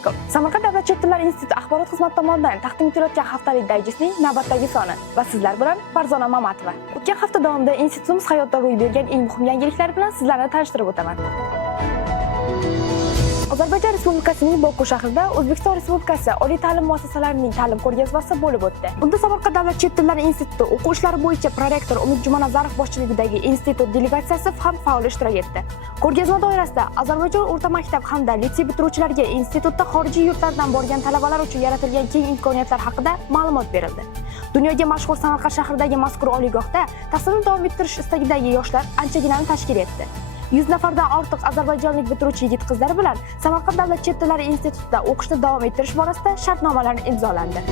alaykum. Samarqand davlat chet tillari instituti axborot xizmati tomonidan taqdim etilayotgan haftalik dayjestning navbatdagi soni va sizlar bilan Farzona Mamatova. O'tgan hafta davomida institutimiz hayotda ro'y bergan eng muhim yangiliklar bilan sizlarni tanishtirib o'taman. Ozarbayjon Respublikasining Boku shahrida O'zbekiston Respublikasi oliy ta'lim muassasalarining ta'lim ko'rgazmasi bo'lib o'tdi. Unda Samarqand davlat chet tillari instituti o'quv ishlari bo'yicha prorektor Umid Jumanazarov boshchiligidagi institut delegatsiyasi ham faol ishtirok etdi. Ko'rgazma doirasida Ozarbayjon o'rta maktab hamda litsey bitiruvchilariga institutda xorijiy yurtlardan borgan talabalar uchun yaratilgan keng imkoniyatlar haqida ma'lumot berildi. Dunyoga mashhur Samarqand shahridagi mazkur oliygohda tahsilni davom ettirish istagidagi yoshlar anchaginani tashkil etdi. 100 nafardan ortiq ozarbayjonlik bitiruvchi yigit-qizlar bilan Samarqand davlat chet tillari institutida o'qishni davom ettirish borasida shartnomalar imzolandi.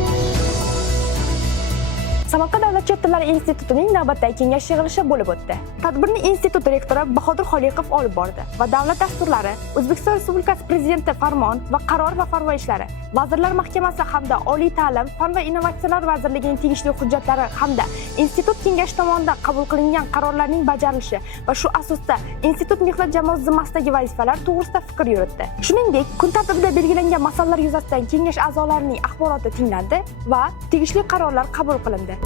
Samarqand davlat chet tillari institutining navbatdagi kengash yig'ilishi bo'lib o'tdi. Tadbirni institut rektori Bahodir Xoliqov olib bordi va davlat dasturlari, O'zbekiston Respublikasi prezidenti farmon va qaror va farmoyishlari, Vazirlar Mahkamasi hamda Oliy ta'lim, fan va innovatsiyalar vazirligining tegishli hujjatlari hamda institut kengashi tomonidan qabul qilingan qarorlarning bajarilishi va shu asosda institut mehnat jamoasi zimmasidagi vazifalar to'g'risida fikr yuritdi. Shuningdek, kun tartibida belgilangan masalalar yuzasidan kengash a'zolarining axboroti tinglandi va tegishli qarorlar qabul qilindi.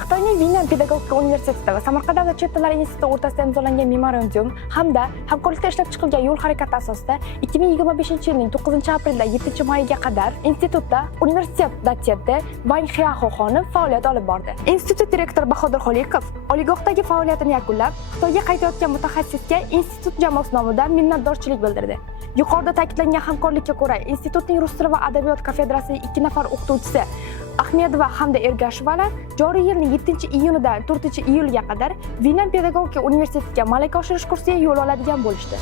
Xitoyning Vinan pedagogika universiteti va Samarqand davlat chet tillari instituti o'rtasida imzolangan memorandum hamda hamkorlikda ishlab chiqilgan yo'l harakati asosida 2025-yilning 9-apreldan 7-mayiga qadar institutda universitet dotsenti Wang Xiaoxo xonim faoliyat olib bordi. Institut direktori Bahodir Xoliqov oliygohdagi faoliyatini yakunlab, Xitoyga qaytayotgan mutaxassisga institut jamoasi nomidan minnatdorchilik bildirdi. Yuqorida ta'kidlangan hamkorlikka ko'ra, institutning rus tili va adabiyot kafedrasining 2 nafar o'qituvchisi Ahmedova hamda Ergashevalar joriy yilning 7-iyunidan 4-iyulga qadar Vinan pedagogika universitetiga malaka oshirish kursiga yo'l oladigan bo'lishdi.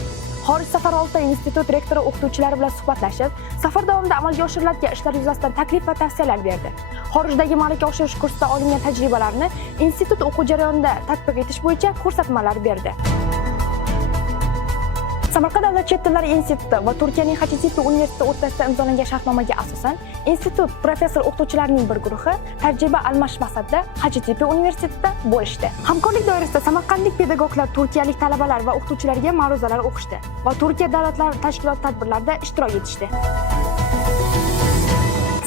Xorij safari oldi institut rektori o'qituvchilari bilan suhbatlashib, safar davomida amalga oshiriladigan ishlar yuzasidan taklif va tavsiyalar berdi. Xorijdagi malaka oshirish kursida olingan tajribalarni institut o'quv jarayonida tatbiq etish bo'yicha ko'rsatmalar berdi. Samarqand davlat chet tillari instituti va Turkiyaning HTTP universiteti o'rtasida imzolangan shartnomaga asosan institut professor o'qituvchilarining bir guruhi tajriba almashish maqsadida HTTP universitetida bo'lishdi. Hamkorlik doirasida samarqandlik pedagoglar turkiyalik talabalar va o'qituvchilarga ma'ruzalar o'qishdi va Turkiya davlatlari tashkilot tadbirlarida ishtirok etishdi.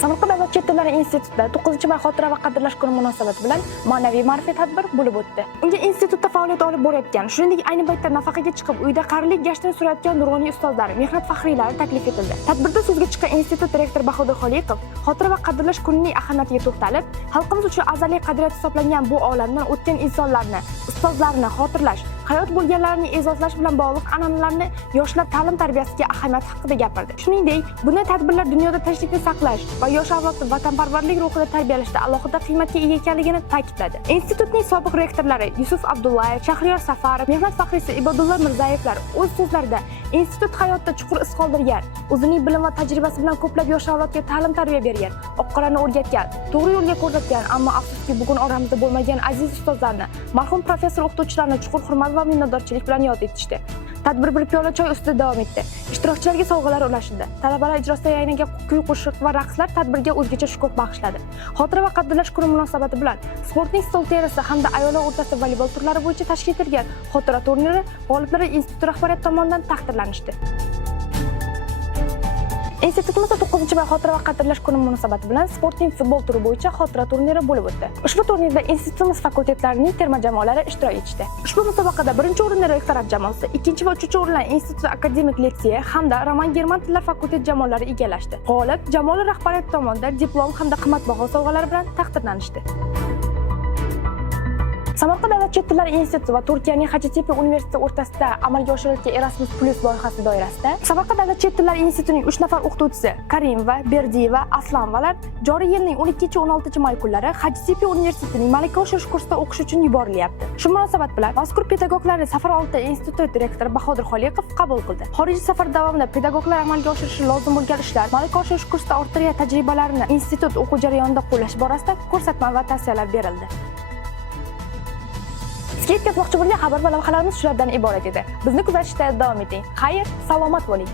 Samarqand davlat chet tillari institutida 9-may xotira va qadrlash kuni munosabati bilan ma'naviy ma'rifiy tadbir bo'lib o'tdi. Unga institutda faoliyat olib borayotgan, shuningdek ayni paytda nafaqaga chiqib uyda qarilik gashtini surayotgan nuroniy ustozlar, mehnat faxriylari taklif etildi. Tadbirda so'zga chiqqan institut direktori Bahodir Xoliqov xotira va qadrlash kunining ahamiyatiga to'xtalib, xalqimiz uchun azaliy qadriyat hisoblangan bu olamdan o'tgan insonlarni, ustozlarni xotirlash, hayot bo'lganlarni e'zozlash bilan bog'liq an'analarni yoshlar ta'lim tarbiyasiga ahamiyat haqida gapirdi. Shuningdek, bunday tadbirlar dunyoda tinchlikni saqlash va yosh avlodni vatanparvarlik ruhida tarbiyalashda alohida qiymatga ega ekanligini ta'kidladi. Institutning sobiq rektorlari Yusuf Abdullayev, Shahriyor Safarov, mehnat faxriysi Ibodullo Mirzayevlar o'z so'zlarida institut hayotda chuqur iz qoldirgan, o'zining bilim va tajribasi bilan ko'plab yosh avlodga ta'lim tarbiya bergan, oq-qorani o'rgatgan, to'g'ri yo'lga ko'rsatgan, ammo afsuski bugun oramizda bo'lmagan aziz ustozlarni, marhum professor o'qituvchilarni chuqur hurmat va minnatdorchilik bilan yod etishdi. Tadbir bir piyola choy ustida davom etdi. Ishtirokchilarga sovg'alar ulashildi. Talabalar ijrosida yaynagan kuy-qo'shiq va raqslar tadbirga o'zgacha shukuh bag'ishladi. Xotira va qadrlash kuni munosabati bilan sportning stol tennisi hamda ayollar o'rtasida voleybol turlari bo'yicha tashkil etilgan xotira turniri g'oliblari institut rahbariyati tomonidan taqdirlanishdi. Institutimizda 9-may xotira va qadrlash kuni munosabati bilan sportning futbol turi bo'yicha xotira turniri bo'lib o'tdi. Ushbu turnirda institutimiz fakultetlarining terma jamoalari ishtirok etishdi. Ushbu musobaqada 1-o'rinni rektorat jamoasi, 2 va 3-o'rinlarni institut akademik litseyi hamda Roman german tillar fakultet jamoalari egallashdi. G'olib jamoalar rahbariyati tomonidan diplom hamda qimmatbaho sovg'alar bilan taqdirlanishdi. Samarqand davlat chet tillari instituti va Turkiyaning HTTP universiteti o'rtasida amalga oshirilgan Erasmus Plus loyihasi doirasida Samarqand davlat chet tillari institutining 3 nafar o'qituvchisi Karimova, Berdiyeva, Aslanvalar joriy yilning 12-16 may kunlari HTTP universitetining malaka oshirish kursida o'qish uchun yuborilyapti. Shu munosabat bilan mazkur pedagoglarni safar oldi institut direktori Bahodir Xoliqov qabul qildi. Xorijiy safar davomida pedagoglar amalga oshirishi lozim bo'lgan ishlar, malaka oshirish kursida orttirgan tajribalarini institut o'quv jarayonida qo'llash borasida ko'rsatma va tavsiyalar berildi. Sizga yetkazmoqchi bo'lgan xabar va lavhalarimiz shulardan iborat edi. Bizni kuzatishda davom eting. Xayr, salomat bo'ling.